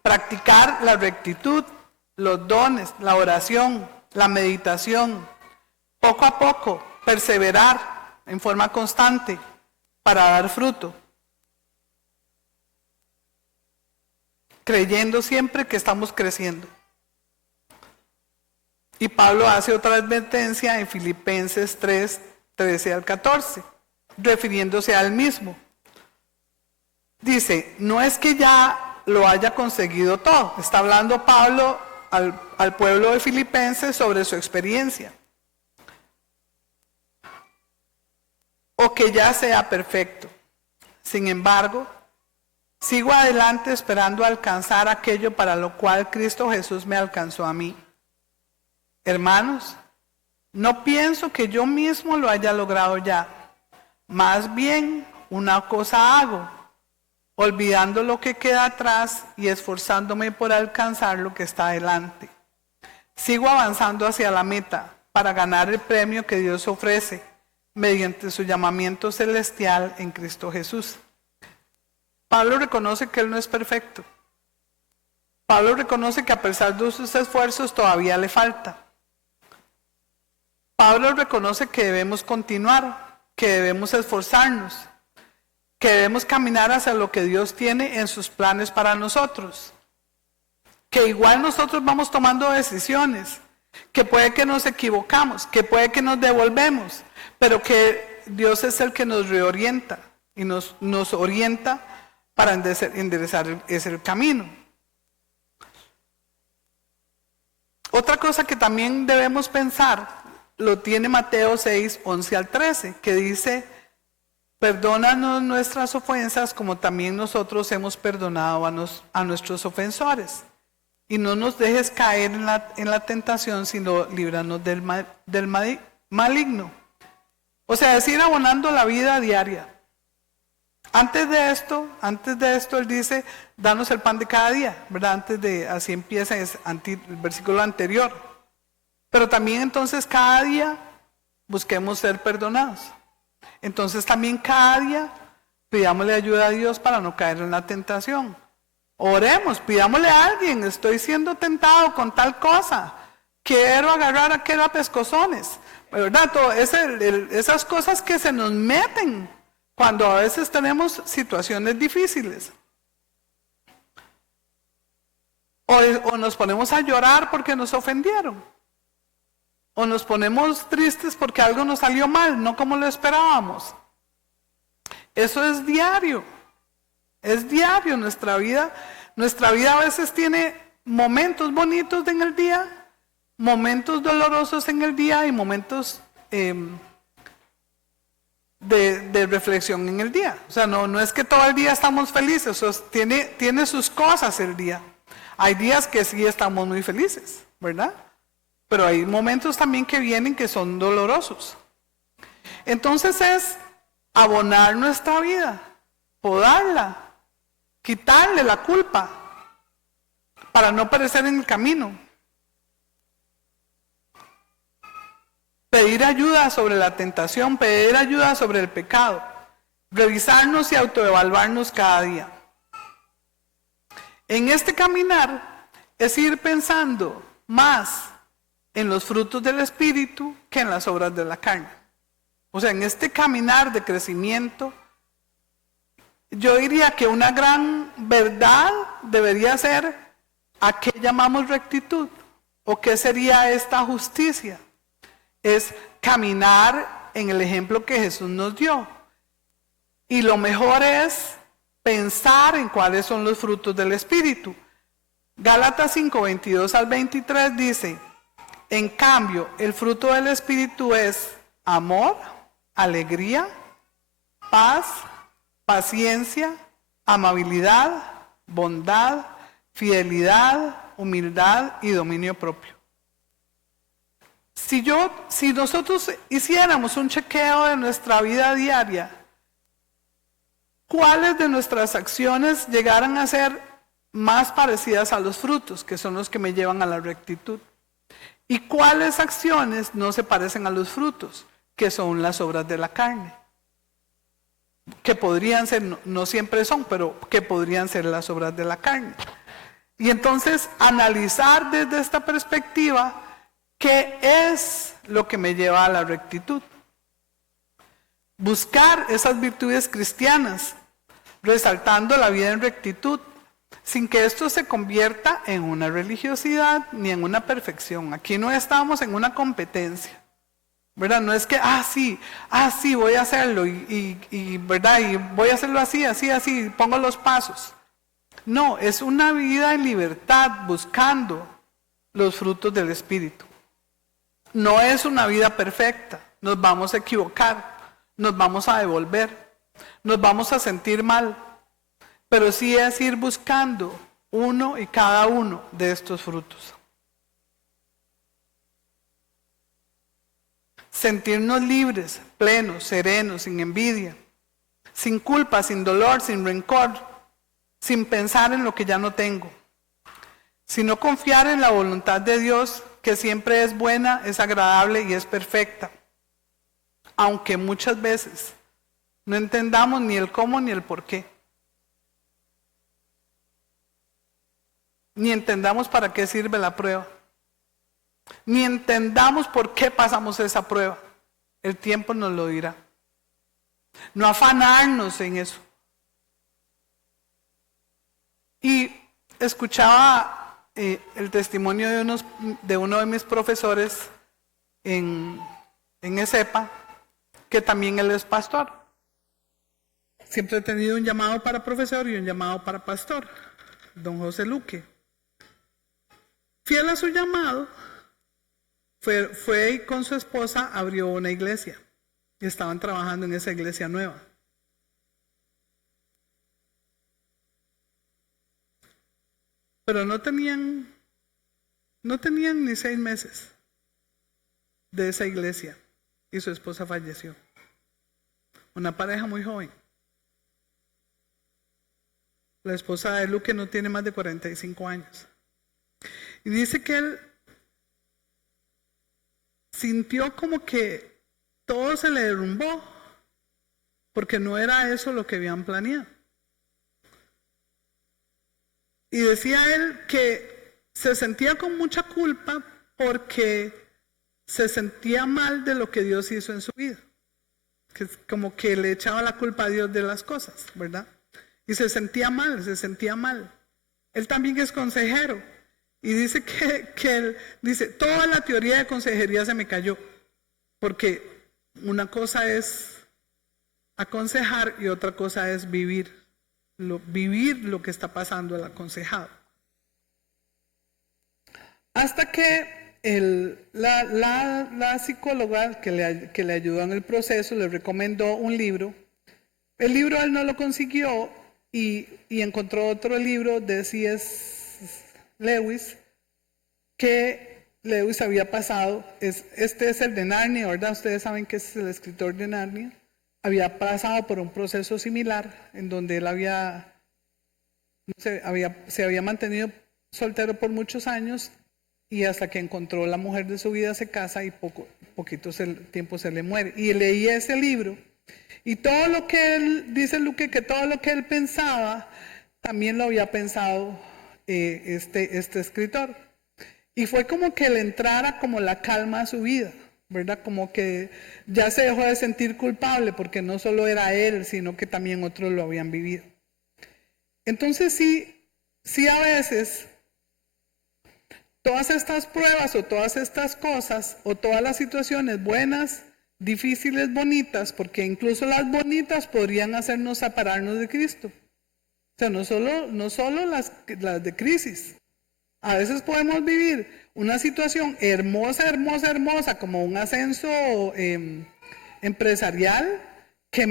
Practicar la rectitud, los dones, la oración, la meditación, poco a poco, perseverar en forma constante para dar fruto, creyendo siempre que estamos creciendo. Y Pablo hace otra advertencia en Filipenses 3, 13 al 14, refiriéndose al mismo. Dice, no es que ya lo haya conseguido todo. Está hablando Pablo al pueblo de Filipenses sobre su experiencia. O que ya sea perfecto. Sin embargo, sigo adelante esperando alcanzar aquello para lo cual Cristo Jesús me alcanzó a mí. Hermanos, no pienso que yo mismo lo haya logrado ya. Más bien, una cosa hago, olvidando lo que queda atrás y esforzándome por alcanzar lo que está adelante. Sigo avanzando hacia la meta para ganar el premio que Dios ofrece mediante su llamamiento celestial en Cristo Jesús. Pablo reconoce que él no es perfecto. Pablo reconoce que a pesar de sus esfuerzos todavía le falta. Pablo reconoce que debemos continuar, que debemos esforzarnos, que debemos caminar hacia lo que Dios tiene en sus planes para nosotros. Que igual nosotros vamos tomando decisiones, que puede que nos equivocamos, que puede que nos devolvemos, pero que Dios es el que nos reorienta y nos orienta para enderezar ese camino. Otra cosa que también debemos pensar, lo tiene Mateo 6, 11 al 13, que dice, perdónanos nuestras ofensas como también nosotros hemos perdonado a nuestros ofensores. Y no nos dejes caer en la tentación, sino líbranos del maligno. O sea, es ir abonando la vida diaria. Antes de esto, él dice, danos el pan de cada día, ¿verdad? Así empieza el versículo anterior. Pero también entonces cada día busquemos ser perdonados. Entonces también cada día pidámosle ayuda a Dios para no caer en la tentación. Oremos, pidámosle a alguien, estoy siendo tentado con tal cosa, quiero agarrar aquel a pescozones, ¿verdad? Esas cosas que se nos meten cuando a veces tenemos situaciones difíciles. O nos ponemos a llorar porque nos ofendieron. O nos ponemos tristes porque algo nos salió mal, no como lo esperábamos. Eso es diario. Es diario nuestra vida. Nuestra vida a veces tiene momentos bonitos en el día, momentos dolorosos en el día y momentos de reflexión en el día. O sea, no es que todo el día estamos felices, tiene sus cosas el día. Hay días que sí estamos muy felices, ¿verdad? Pero hay momentos también que vienen que son dolorosos. Entonces es abonar nuestra vida, podarla, quitarle la culpa para no perecer en el camino. Pedir ayuda sobre la tentación, pedir ayuda sobre el pecado, revisarnos y autoevaluarnos cada día. En este caminar es ir pensando más en los frutos del Espíritu que en las obras de la carne. O sea, en este caminar de crecimiento, yo diría que una gran verdad debería ser a qué llamamos rectitud o qué sería esta justicia. Es caminar en el ejemplo que Jesús nos dio. Y lo mejor es pensar en cuáles son los frutos del Espíritu. Gálatas 5, 22 al 23 dice, en cambio, el fruto del Espíritu es amor, alegría, paz, paciencia, amabilidad, bondad, fidelidad, humildad y dominio propio. Si nosotros hiciéramos un chequeo de nuestra vida diaria, ¿cuáles de nuestras acciones llegaran a ser más parecidas a los frutos, que son los que me llevan a la rectitud? ¿Y cuáles acciones no se parecen a los frutos, que son las obras de la carne? Que podrían ser, no siempre son, pero que podrían ser las obras de la carne. Y entonces analizar desde esta perspectiva qué es lo que me lleva a la rectitud. Buscar esas virtudes cristianas, resaltando la vida en rectitud, sin que esto se convierta en una religiosidad ni en una perfección. Aquí no estamos en una competencia, ¿verdad? No es que, sí, voy a hacerlo ¿verdad? Y voy a hacerlo así, pongo los pasos. No, es una vida en libertad, buscando los frutos del Espíritu. No es una vida perfecta, nos vamos a equivocar, nos vamos a devolver, nos vamos a sentir mal, pero sí es ir buscando uno y cada uno de estos frutos. Sentirnos libres, plenos, serenos, sin envidia, sin culpa, sin dolor, sin rencor, sin pensar en lo que ya no tengo, sino confiar en la voluntad de Dios, que siempre es buena, es agradable y es perfecta, aunque muchas veces no entendamos ni el cómo ni el por qué, ni entendamos para qué sirve la prueba, ni entendamos por qué pasamos esa prueba. El tiempo nos lo dirá. No afanarnos en eso. Y escuchaba el testimonio de uno de mis profesores en ESEPA, que también él es pastor. Siempre he tenido un llamado para profesor y un llamado para pastor, don José Luque. Fiel a su llamado, fue y con su esposa abrió una iglesia y estaban trabajando en esa iglesia nueva. Pero no tenían ni 6 meses de esa iglesia y su esposa falleció. Una pareja muy joven. La esposa de Luque no tiene más de 45 años. Y dice que él sintió como que todo se le derrumbó, porque no era eso lo que habían planeado. Y decía él que se sentía con mucha culpa porque se sentía mal de lo que Dios hizo en su vida. Que como que le echaba la culpa a Dios de las cosas, ¿verdad? Y se sentía mal. Él también es consejero. Y dice que él dice, toda la teoría de consejería se me cayó. Porque una cosa es aconsejar y otra cosa es vivir lo que está pasando el aconsejado. Hasta que la psicóloga que le ayudó en el proceso le recomendó un libro. El libro él no lo consiguió y encontró otro libro de C.S. Lewis, que Lewis había pasado. Este es el de Narnia, ¿verdad? Ustedes saben que es el escritor de Narnia. Había pasado por un proceso similar en donde él se había mantenido soltero por muchos años y hasta que encontró la mujer de su vida se casa y poquito tiempo se le muere. Y leí ese libro y todo lo que él, dice Luque, que todo lo que él pensaba también lo había pensado este escritor. Y fue como que le entrara como la calma a su vida, ¿verdad? Como que ya se dejó de sentir culpable porque no solo era él, sino que también otros lo habían vivido. Entonces sí a veces todas estas pruebas o todas estas cosas o todas las situaciones buenas, difíciles, bonitas, porque incluso las bonitas podrían hacernos separarnos de Cristo. O sea, no solo las de crisis. A veces podemos vivir una situación hermosa, como un ascenso empresarial, que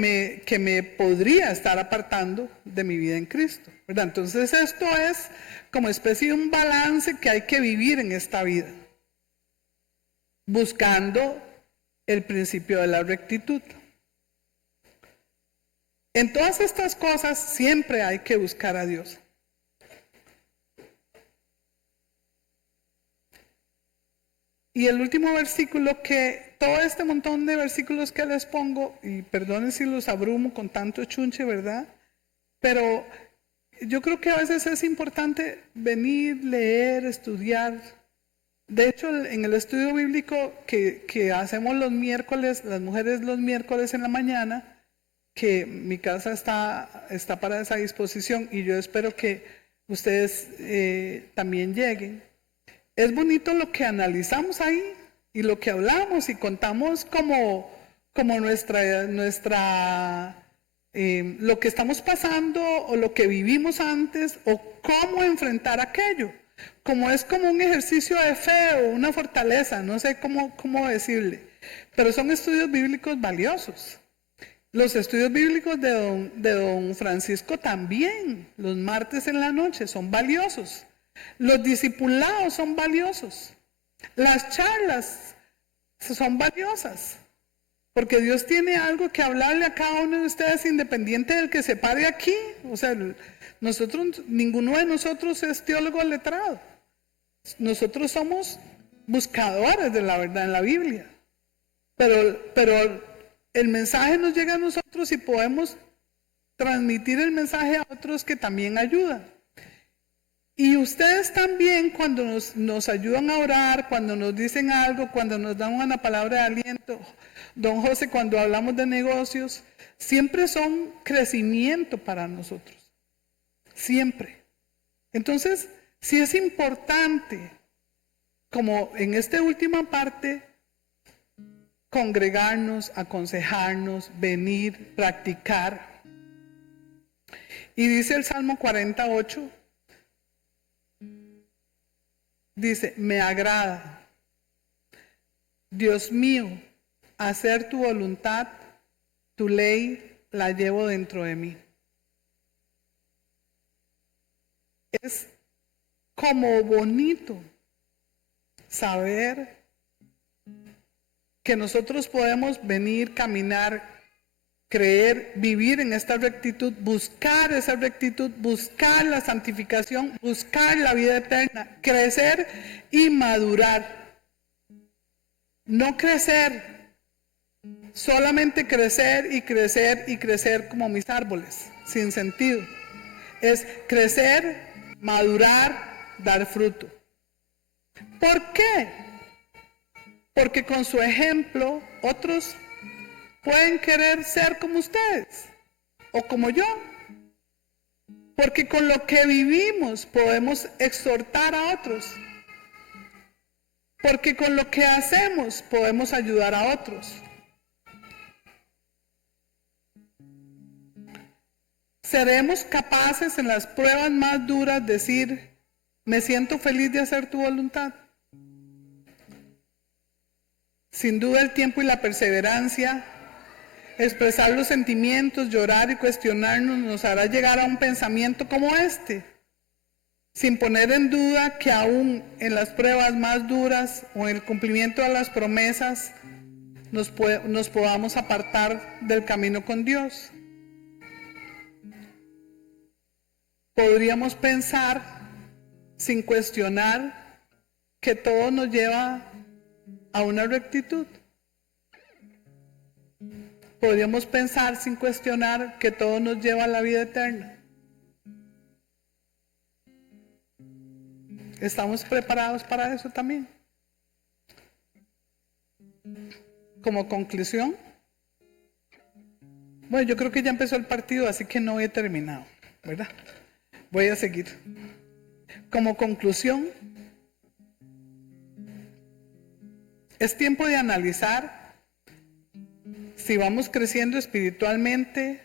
me podría estar apartando de mi vida en Cristo, ¿verdad? Entonces esto es como especie de un balance que hay que vivir en esta vida, buscando el principio de la rectitud. En todas estas cosas siempre hay que buscar a Dios. Y el último versículo, que todo este montón de versículos que les pongo, y perdonen si los abrumo con tanto chunche, ¿verdad? Pero yo creo que a veces es importante venir, leer, estudiar. De hecho, en el estudio bíblico que hacemos los miércoles, las mujeres los miércoles en la mañana, que mi casa está para esa disposición y yo espero que ustedes también lleguen. Es bonito lo que analizamos ahí y lo que hablamos y contamos como lo que estamos pasando o lo que vivimos antes o cómo enfrentar aquello. Como es como un ejercicio de fe o una fortaleza, no sé cómo decirle, pero son estudios bíblicos valiosos. Los estudios bíblicos de don Francisco también, los martes en la noche, son valiosos. Los discipulados son valiosos. Las charlas son valiosas. Porque Dios tiene algo que hablarle a cada uno de ustedes independiente del que se pare aquí. O sea, ninguno de nosotros es teólogo letrado. Nosotros somos buscadores de la verdad en la Biblia. Pero el mensaje nos llega a nosotros y podemos transmitir el mensaje a otros que también ayudan. Y ustedes también, cuando nos ayudan a orar, cuando nos dicen algo, cuando nos dan una palabra de aliento, don José, cuando hablamos de negocios, siempre son crecimiento para nosotros. Siempre. Entonces, sí es importante, como en esta última parte, congregarnos, aconsejarnos, venir, practicar. Y dice el Salmo 48, dice, me agrada, Dios mío, hacer tu voluntad, tu ley la llevo dentro de mí. Es como bonito saber que nosotros podemos venir, caminar, creer, vivir en esta rectitud, buscar esa rectitud, buscar la santificación, buscar la vida eterna, crecer y madurar. No crecer, solamente crecer y crecer y crecer como mis árboles, sin sentido. Es crecer, madurar, dar fruto. ¿Por qué? Porque con su ejemplo otros pueden querer ser como ustedes o como yo. Porque con lo que vivimos podemos exhortar a otros. Porque con lo que hacemos podemos ayudar a otros. Seremos capaces en las pruebas más duras de decir, me siento feliz de hacer tu voluntad. Sin duda el tiempo y la perseverancia, expresar los sentimientos, llorar y cuestionarnos nos hará llegar a un pensamiento como este, sin poner en duda que aún en las pruebas más duras o en el cumplimiento de las promesas nos podamos apartar del camino con Dios. Podríamos pensar, sin cuestionar, que todo nos lleva a una rectitud. Podríamos pensar sin cuestionar que todo nos lleva a la vida eterna. ¿Estamos preparados para eso también? Como conclusión, bueno, yo creo que ya empezó el partido, así que no he terminado, ¿verdad? Voy a seguir. Como conclusión, es tiempo de analizar si vamos creciendo espiritualmente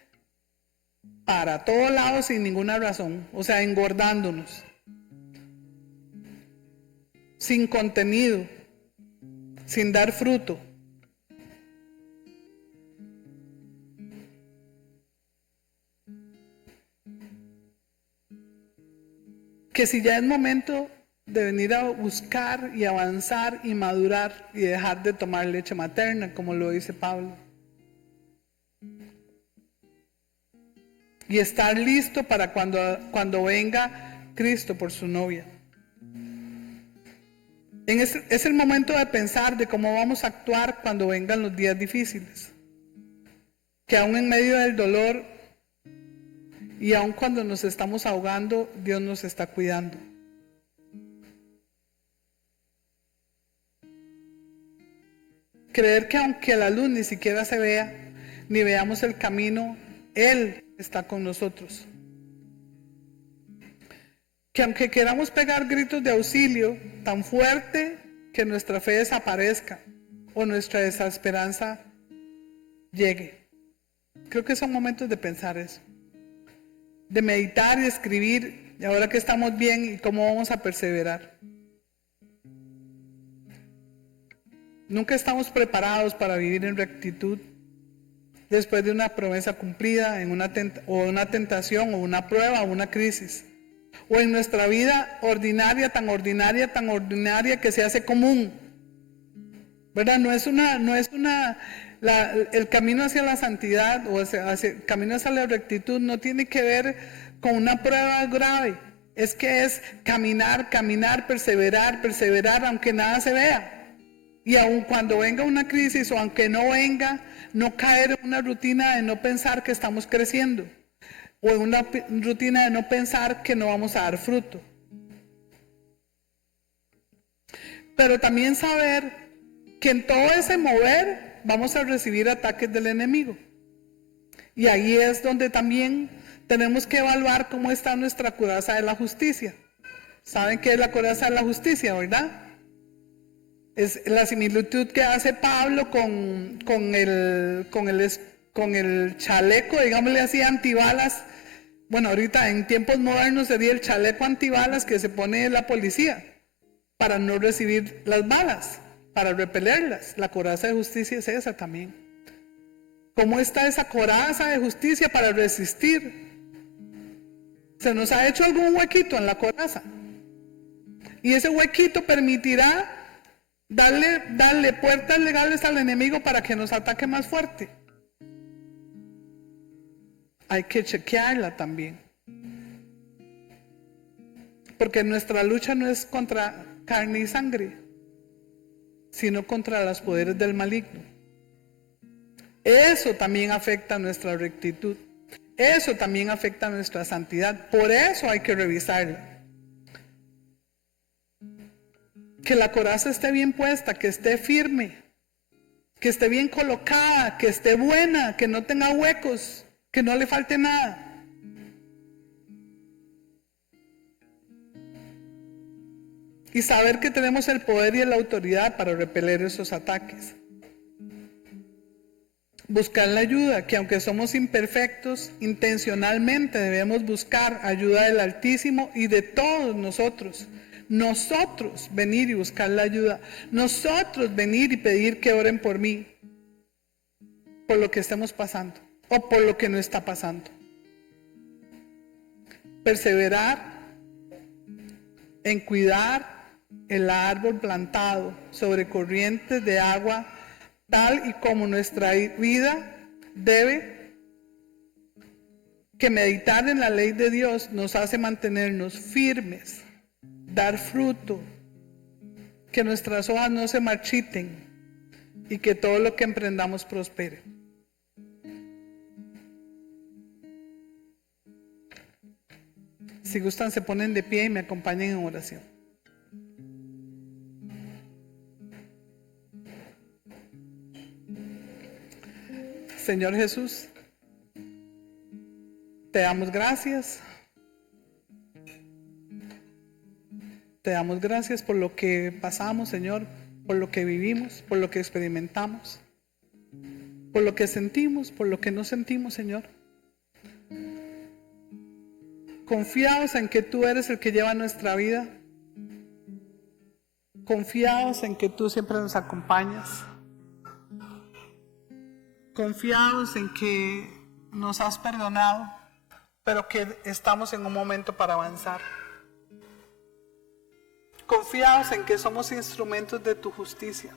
para todos lados sin ninguna razón, o sea, engordándonos, sin contenido, sin dar fruto. que si ya es momento de venir a buscar y avanzar y madurar y dejar de tomar leche materna, como lo dice Pablo. Y estar listo para cuando venga Cristo por su novia. Es el momento de pensar de cómo vamos a actuar cuando vengan los días difíciles. Que aún en medio del dolor y aún cuando nos estamos ahogando, Dios nos está cuidando. Creer que aunque la luz ni siquiera se vea, ni veamos el camino, Él está con nosotros. Que aunque queramos pegar gritos de auxilio tan fuerte que nuestra fe desaparezca o nuestra desesperanza llegue. Creo que son momentos de pensar eso. De meditar y escribir, y ahora que estamos bien, y cómo vamos a perseverar. Nunca estamos preparados para vivir en rectitud después de una promesa cumplida, en una tentación, o una prueba, o una crisis. O en nuestra vida ordinaria, tan ordinaria que se hace común. ¿Verdad? El camino hacia la santidad o el camino hacia la rectitud no tiene que ver con una prueba grave. Es caminar, perseverar, aunque nada se vea. Y aun cuando venga una crisis o aunque no venga, no caer en una rutina de no pensar que estamos creciendo. O en una rutina de no pensar que no vamos a dar fruto. Pero también saber que en todo ese mover vamos a recibir ataques del enemigo. Y ahí es donde también tenemos que evaluar cómo está nuestra coraza de la justicia. ¿Saben qué es la coraza de la justicia, verdad? Es la similitud que hace Pablo con el chaleco, digámosle así, antibalas. Bueno, ahorita en tiempos modernos sería el chaleco antibalas que se pone la policía para no recibir las balas, para repelerlas. La coraza de justicia es esa también. ¿Cómo está esa coraza de justicia para resistir? Se nos ha hecho algún huequito en la coraza. Y ese huequito permitirá darle puertas legales al enemigo para que nos ataque más fuerte. Hay que chequearla también. Porque nuestra lucha no es contra carne y sangre, sino contra los poderes del maligno. Eso también afecta nuestra rectitud. Eso también afecta nuestra santidad. Por eso hay que revisarla. Que la coraza esté bien puesta, que esté firme, que esté bien colocada, que esté buena, que no tenga huecos, que no le falte nada. Y saber que tenemos el poder y la autoridad para repeler esos ataques. Buscar la ayuda, que aunque somos imperfectos, intencionalmente debemos buscar ayuda del Altísimo y de todos nosotros. Nosotros venir y buscar la ayuda. Nosotros venir y pedir que oren por mí, por lo que estemos pasando o por lo que no está pasando. Perseverar en cuidar el árbol plantado sobre corrientes de agua, tal y como nuestra vida debe, que meditar en la ley de Dios nos hace mantenernos firmes, dar fruto, que nuestras hojas no se marchiten y que todo lo que emprendamos prospere. Si gustan, se ponen de pie y me acompañen en oración. Señor Jesús, te damos gracias. Te damos gracias por lo que pasamos, Señor, por lo que vivimos, por lo que experimentamos, por lo que sentimos, por lo que no sentimos, Señor. Confiados en que tú eres el que lleva nuestra vida. Confiados en que tú siempre nos acompañas. Confiados en que nos has perdonado, pero que estamos en un momento para avanzar. Confiados en que somos instrumentos de tu justicia.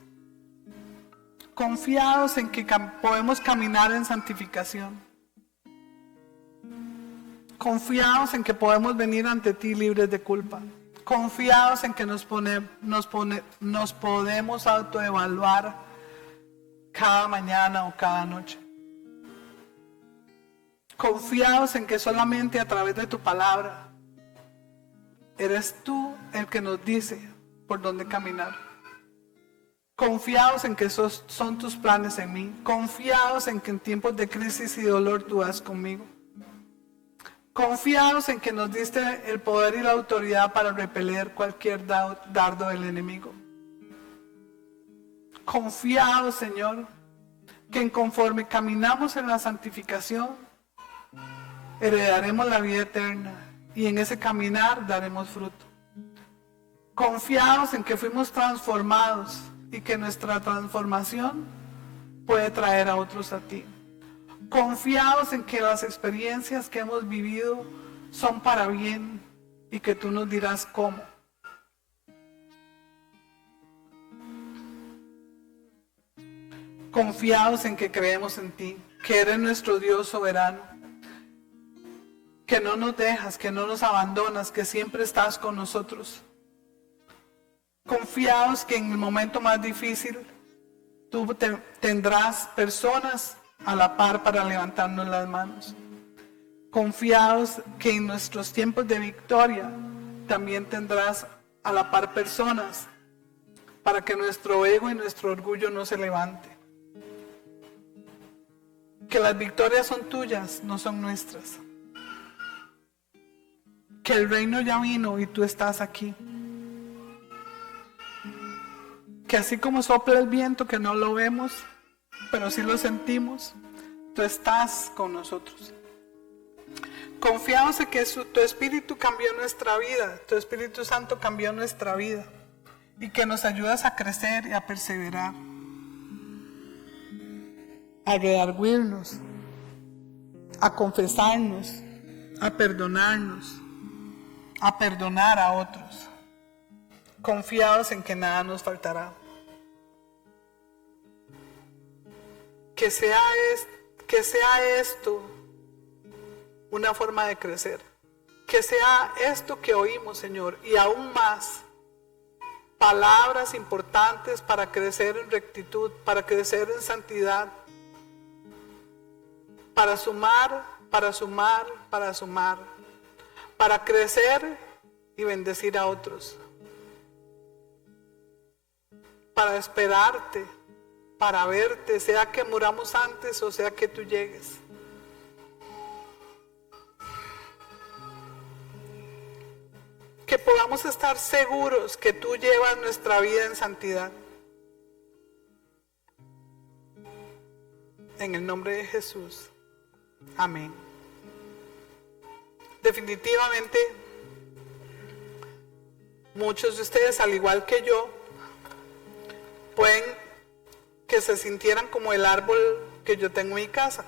Confiados en que podemos caminar en santificación. Confiados en que podemos venir ante ti libres de culpa. Confiados en que nos podemos autoevaluar cada mañana o cada noche. Confiados en que solamente a través de tu palabra eres tú el que nos dice por dónde caminar. Confiados en que esos son tus planes en mí. Confiados en que en tiempos de crisis y dolor tú vas conmigo. Confiados en que nos diste el poder y la autoridad para repeler cualquier dardo del enemigo. Confiados, Señor, que conforme caminamos en la santificación, heredaremos la vida eterna y en ese caminar daremos fruto. Confiados en que fuimos transformados y que nuestra transformación puede traer a otros a ti. Confiados en que las experiencias que hemos vivido son para bien y que tú nos dirás cómo. Confiados en que creemos en ti, que eres nuestro Dios soberano, que no nos dejas, que no nos abandonas, que siempre estás con nosotros. Confiados que en el momento más difícil tú tendrás personas a la par para levantarnos las manos. Confiados que en nuestros tiempos de victoria también tendrás a la par personas para que nuestro ego y nuestro orgullo no se levante. Que las victorias son tuyas, no son nuestras. Que el reino ya vino y tú estás aquí. Que así como sopla el viento que no lo vemos, pero sí lo sentimos, tú estás con nosotros. Confiados en que tu Espíritu cambió nuestra vida, tu Espíritu Santo cambió nuestra vida y que nos ayudas a crecer y a perseverar, a redarguirnos, a confesarnos, a perdonarnos, a perdonar a otros. Confiados en que nada nos faltará. Que sea esto una forma de crecer. Que sea esto que oímos, Señor, y aún más palabras importantes para crecer en rectitud, para crecer en santidad, para sumar, para crecer y bendecir a otros, para esperarte, para verte, sea que muramos antes o sea que tú llegues. Que podamos estar seguros que tú llevas nuestra vida en santidad. En el nombre de Jesús. Amén. Definitivamente, muchos de ustedes, al igual que yo, pueden que se sintieran como el árbol que yo tengo en mi casa.